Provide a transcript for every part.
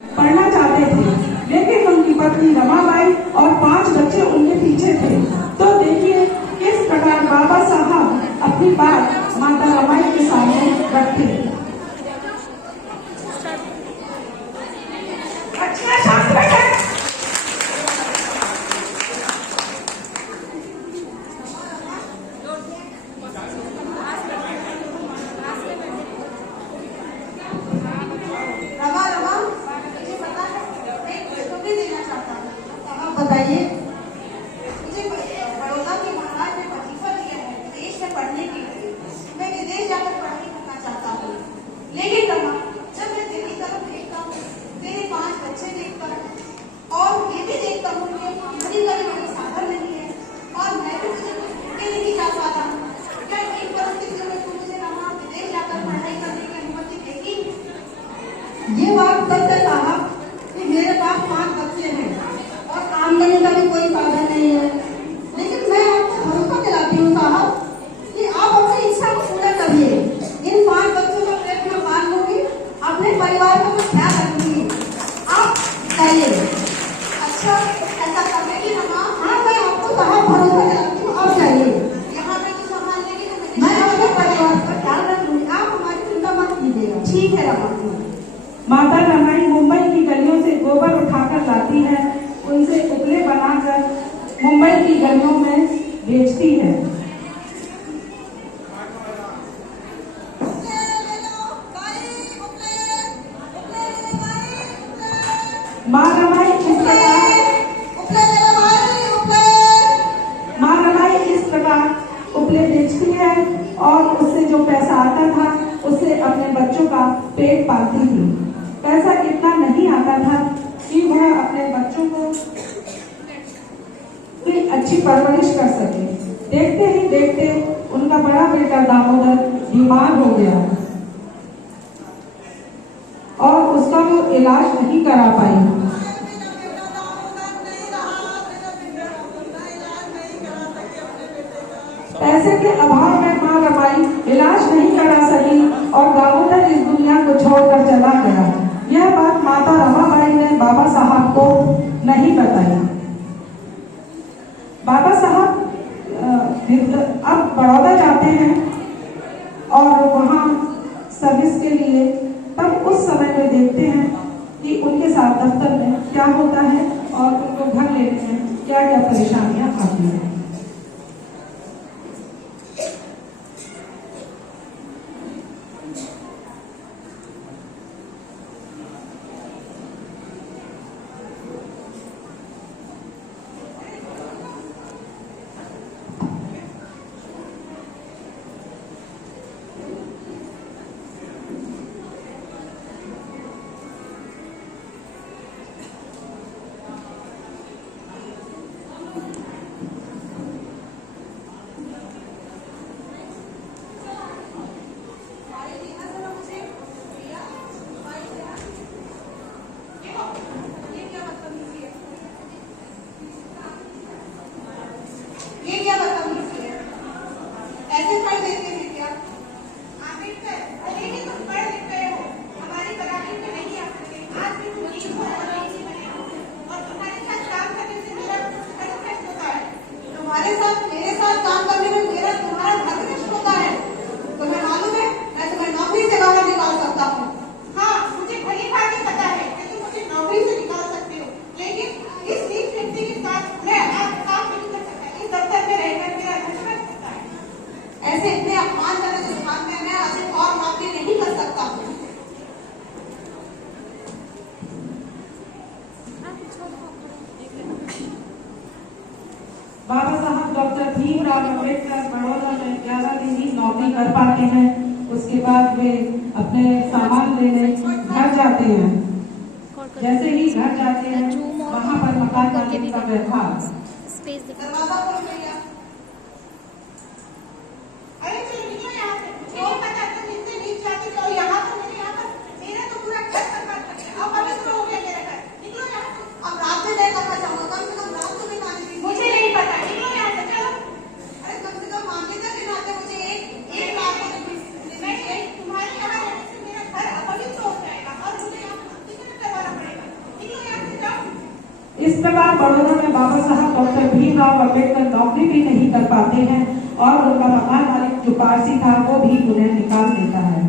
पढ़ना चाहते थे, लेकिन उनकी पत्नी रमाबाई और 5 बच्चे उनके पीछे थे। तो देखिए किस प्रकार बाबा साहब अपनी बात माता रमाई के सामने रखते। बताइए, मुझे बड़ौदा के महाराज ने वजीफा दिया है विदेश में पढ़ने के लिए। मैं विदेश जाकर पढ़ाई करना चाहता हूँ, लेकिन रमा जब मैं दिल्ली तरफ देखता हूँ, तेरे 5 बच्चे देखता हूँ और ये भी देखता हूँ कि हमारी घर में साधन नहीं है और मैं भी तुझे कुछ नहीं जा पाता हूँ। क्या इन परिस्थितियों में तू मुझे रमा विदेश जाकर पढ़ाई करने की अनुमति देगी? ये बात सच है साहब कि मेरे पास 5 बच्चे हैं और आमदनी का भी कोई साधन नहीं है, लेकिन मैं आपको भरोसा दिलाती हूँ साहब कि आप अपनी इच्छा को पूरा करिए। इन 5 बच्चों का पेट में पाल लूंगी, अपने परिवार का कुछ ख्याल रखूंगी। आप जाइए। अच्छा, ऐसा करने की रमा? हाँ, मैं आपको साहब भरोसा दिलाती हूँ, आप जाइए। यहाँ पे तो संभाल लेगी, मैं अपने परिवार का ख्याल रखूंगी, आप हमारी चिंता मत कीजिएगा। ठीक है रमा। माता रमाई मुंबई की गलियों से गोबर उठाकर लाती है, उनसे उपले बनाकर मुंबई की गलियों में बेचती है। माँ रमाई इस प्रकार उपले बेचती है और उससे जो पैसा आता था उससे अपने बच्चों का पेट पालती थी। पैसा इतना नहीं आता था कि वह अपने बच्चों को कोई अच्छी परवरिश कर सके। देखते ही देखते उनका बड़ा बेटा दामोदर बीमार हो गया और उसका वो इलाज नहीं करा पाई। पैसे के अभाव में माँ रमाई इलाज नहीं करा सकी और दामोदर इस दुनिया को छोड़कर चला गया। यह बात माता रमाबाई ने बाबा साहब को नहीं बताई। बाबा साहब अब बड़ौदा जाते हैं और वहाँ सर्विस के लिए, तब उस समय में देखते हैं कि उनके साथ दफ्तर में क्या होता है और उनको घर लेने में क्या क्या परेशानियां आती हैं। मेरे साथ काम करने में मेरा तुम्हारा धर्म नष्ट होता है। तुम्हें मालूम है मैं तुम्हें नौकरी से बाहर निकाल सकता हूँ। हाँ, मुझे भली भांति पता है कि तुम मुझे नौकरी से निकाल सकते हो, लेकिन इस नीच व्यक्ति के साथ मैं आज काम नहीं कर सकता। इस दफ्तर में रहकर मेरा धर्म नष्ट होता है। ऐसे इतने अपमानजनक स्थान में मैं आज और नौकरी नहीं कर सकता हूँ। बाबा साहब डॉक्टर भीमराव अम्बेडकर बड़ौदा में 11 दिन ही नौकरी कर पाते हैं। उसके बाद वे अपने सामान लेने घर जाते हैं। जैसे ही घर जाते हैं वहाँ पर मकान मालिक का व्यवहार। तुम्हारे यहाँ रहने से मेरा घर अपवित्र हो जाएगा और मुझे यहाँ मुक्ति में करवाना पड़ेगा। इस प्रकार बड़ौदा में बाबा साहब डॉक्टर भीमराव अम्बेडकर नौकरी भी नहीं कर पाते हैं और उनका मकान मालिक जो पारसी था वो भी उन्हें निकाल देता है।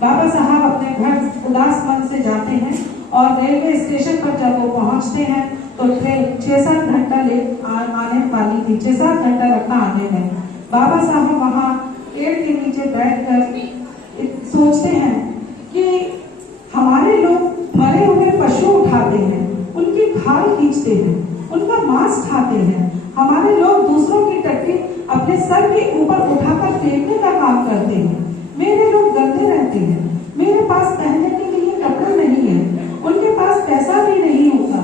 बाबा साहब अपने घर उदास मन से जाते हैं और रेलवे स्टेशन पर जब वो पहुंचते हैं तो ट्रेन 6-7 घंटा आने वाली थी, 6-7 घंटा लगना आने में। बाबा साहब वहाँ पेड़ के नीचे बैठकर सोचते हैं कि हमारे लोग मरे हुए पशु उठाते हैं, उनकी खाल खींचते हैं, उनका मांस खाते हैं। हमारे लोग दूसरों की टट्टी अपने सर के ऊपर उठाकर फेंकने का काम करते हैं। मेरे लोग गंदे रहते हैं, मेरे पास पहनने के लिए कपड़े नहीं है, उनके पास पैसा भी नहीं होता।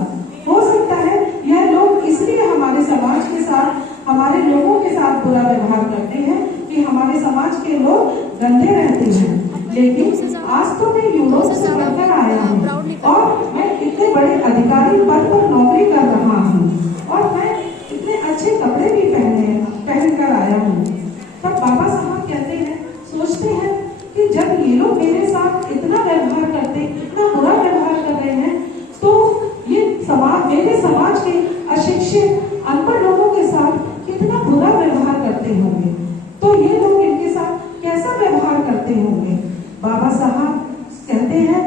हो सकता है यह लोग इसलिए हमारे समाज के साथ, हमारे लोगों के साथ बुरा व्यवहार करते हैं कि हमारे समाज के लोग गंदे रहते हैं। लेकिन आज तो मैं यूरोप से पढ़कर आया हूँ और मैं इतने बड़े अधिकारी पद पर नौकरी कर रहा हूँ और मैं इतने अच्छे कपड़े भी पहन कर आया हूँ। तब बाबा साहब कहते हैं, सोचते हैं कि जब ये लोग मेरे साथ इतना व्यवहार करते, इतना बुरा व्यवहार कर रहे हैं, तो ये समाज, मेरे समाज के अशिक्षित अनपढ़ लोगों के साथ कितना बुरा व्यवहार करते होंगे, तो ये लोग इनके साथ कैसा व्यवहार करते होंगे। बाबा साहब कहते हैं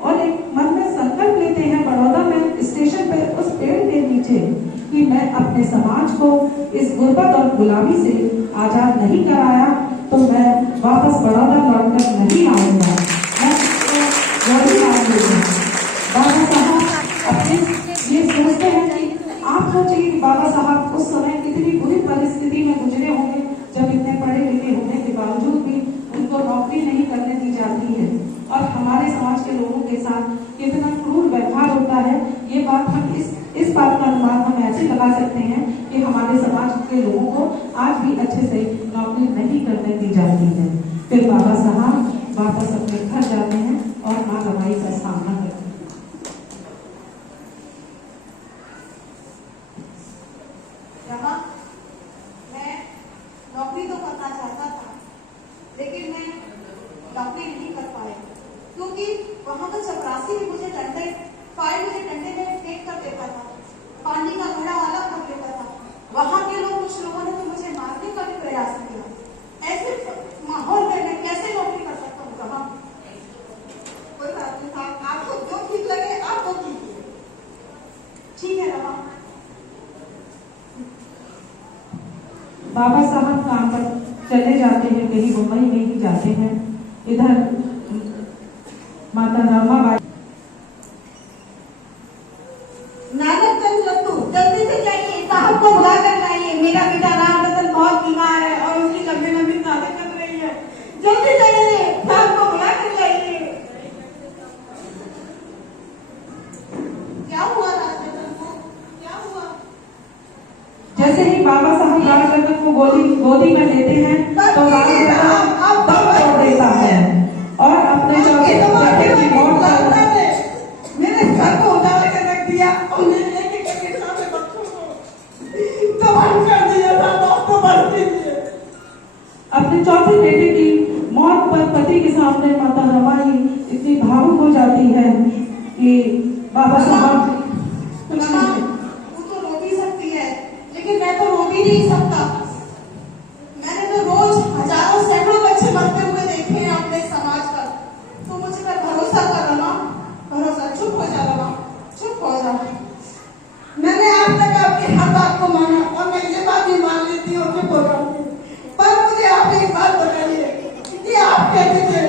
और एक मन में संकल्प लेते हैं बड़ौदा में स्टेशन पर उस पेड़ के नीचे कि मैं अपने समाज को इस गुर्बत और गुलामी से आजाद नहीं कराया तो मैं वापस बड़ौदा लौटकर नहीं आऊंगा, मैं वही आऊंगा। बाबा साहब अपने ये सोचते हैं कि आप सोचिए कि बाबा साहब उस समय कितनी बुरी परिस्थिति में गुजरे होंगे जब इतने पढ़े लिखे होने के बावजूद भी उनको नौकरी नहीं करने दी जाती है और हमारे समाज के लोगों के साथ कितना क्रूर व्यवहार होता है। ये बात हम इस बात का अनुमान हम ऐसे लगा सकते हैं कि हमारे समाज के लोगों को आज भी अच्छे से नौकरी नहीं करने दी जाती है। फिर बाबा साहब वापस अपने घर जाते हैं और माँ रमाई का सामना करते हैं। मैं नौकरी तो करना चाहता था लेकिन मैं नौकरी नहीं कर पाया क्योंकि वहां का चपरासी भी मुझे डंडे में फेंक कर देता था, पानी का घड़ा अलग कर देता था। वहां के लोग, कुछ लोगों ने तो मुझे मारने का भी प्रयास किया। ऐसे माहौल में मैं कैसे नौकरी कर सकता हूँ कहाँ? कोई बात नहीं था, आपको जो ठीक लगे आप वो कीजिए, ठीक है रमा। बाबा साहब काम पर चले जाते हैं, कहीं मुंबई में ही जाते हैं। इधर माता रमाबाई, नानकचंद लट्टू जल्दी से जाइए, साहब को बुला कर लाइए, मेरा बेटा राम रतन बहुत बीमार है और उसकी लंबी लंबी सांसें चल रही है, जल्दी जाइए, साहब को बुला कर लाइए। क्या हुआ राजरतन को, क्या हुआ? जैसे ही बाबा साहब राजरतन को गोदी में लेते हैं तो राजरतन दम तोड़ देता है और अपने बेटे की मौत का मेरे घर को उजाड़ कर रख दिया और मेरे एक सामने बच्चों को तबाह कर दिया था। आपको बढ़ दीजिए। अपने चौथे बेटे की मौत पर पति के सामने माता रमाई इतनी भावुक हो जाती है कि बाबा साहब वो तो रो भी सकती है लेकिन मैं तो रो भी नहीं सकता। मैंने तो रोज हजारों सैकड़ों बच्चे मरते हुए देखे हैं अपने समाज पर, तो मुझे पर भरोसा कर रमा, भरोसा। चुप हो जा रमा, चुप हो जा। मैंने आज तक आपकी हर बात को माना और मैं ये बात भी मान लेती हूँ कि पर मुझे आप एक बात बताइए कि आप कहते थे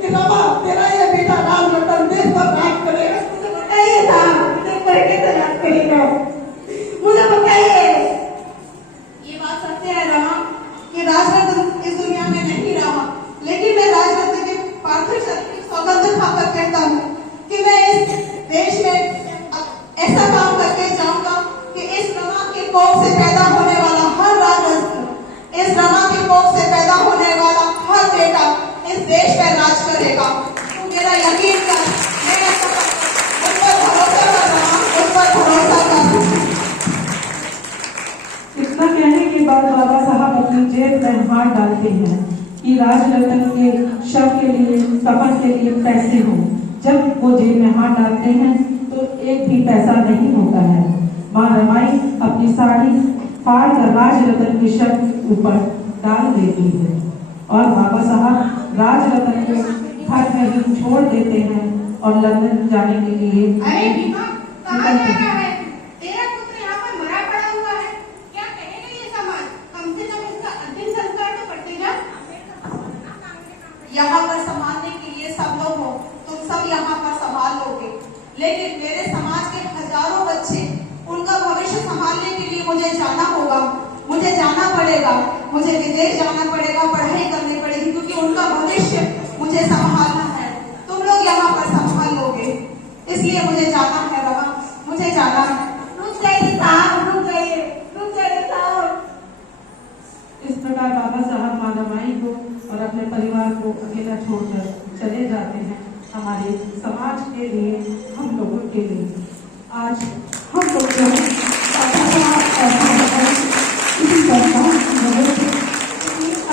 कि रमा तेरा ये बेटा राम रतन देश पर राज करेगा, मुझे बताइए था, मुझे करके तो राज करेगा, मुझे बताइए। ये बात सत्य है रमा कि राजरत्न इस दुनिया में नहीं रहा, लेकिन मैं राजरत्न के पार्थिव शरीर की सौगंध खाकर कहता हूँ कि मैं इस देश में ऐसा काम करके जाऊंगा कि इस रमा के कोख से पैदा होने वाला हर राजरत्न, इस रमा के कोख से पैदा होने वाला हर बेटा इस देश पर राज करेगा। तो मेरा यकीन कर, मैं ऐसा उस पर भरोसा कर रहा, उस पर भरोसा कर। इतना कहने के बाद बाबा साहब अपनी जेब में हाथ डालते हैं कि राजरतन के शव के लिए, कफन के लिए पैसे हो। जब वो जेब में हाथ डालते हैं तो एक भी पैसा नहीं होता है। माँ रमाई अपनी साड़ी फाड़ कर राज रतन के शव के ऊपर डाल देती है और बाबा साहब राज रतन को घर में ही छोड़ देते हैं और लंदन जाने के लिए अरे भीमा, कहाँ जा रहा है? तेरा पुत्र यहाँ पर मरा पड़ा हुआ है। क्या कहेगा ये समाज? कम से कम इसका अंतिम संस्कार तो करते जा। यहाँ पर संभालने के लिए सब लोग हो, तुम सब यहाँ पर संभाल लोगे, लेकिन मेरे समाज के हजारों बच्चे, उनका भविष्य संभालने के लिए मुझे जाना होगा, मुझे जाना पड़ेगा, मुझे विदेश जाना पड़ेगा, पढ़ाई करनी पड़ेगी, क्योंकि उनका भविष्य मुझे संभालना है। तुम लोग यहाँ पर संभाल लोगे, इसलिए मुझे जाना है बाबा, मुझे जाना है। रुक जाइए साहब, रुक जाइए साहब। इस प्रकार बाबा साहब माँ रमाई को और अपने परिवार को अकेला छोड़कर चले जाते हैं। हमारे समाज के लिए, हम लोगों के लिए आज हम लोग जो है इसी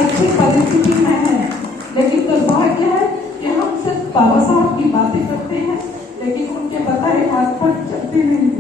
अच्छी परिस्थिति में है, लेकिन दुर्भाग्य है कि हम सिर्फ बाबा साहब की बातें करते हैं, लेकिन उनके बताए बात पर चलते नहीं।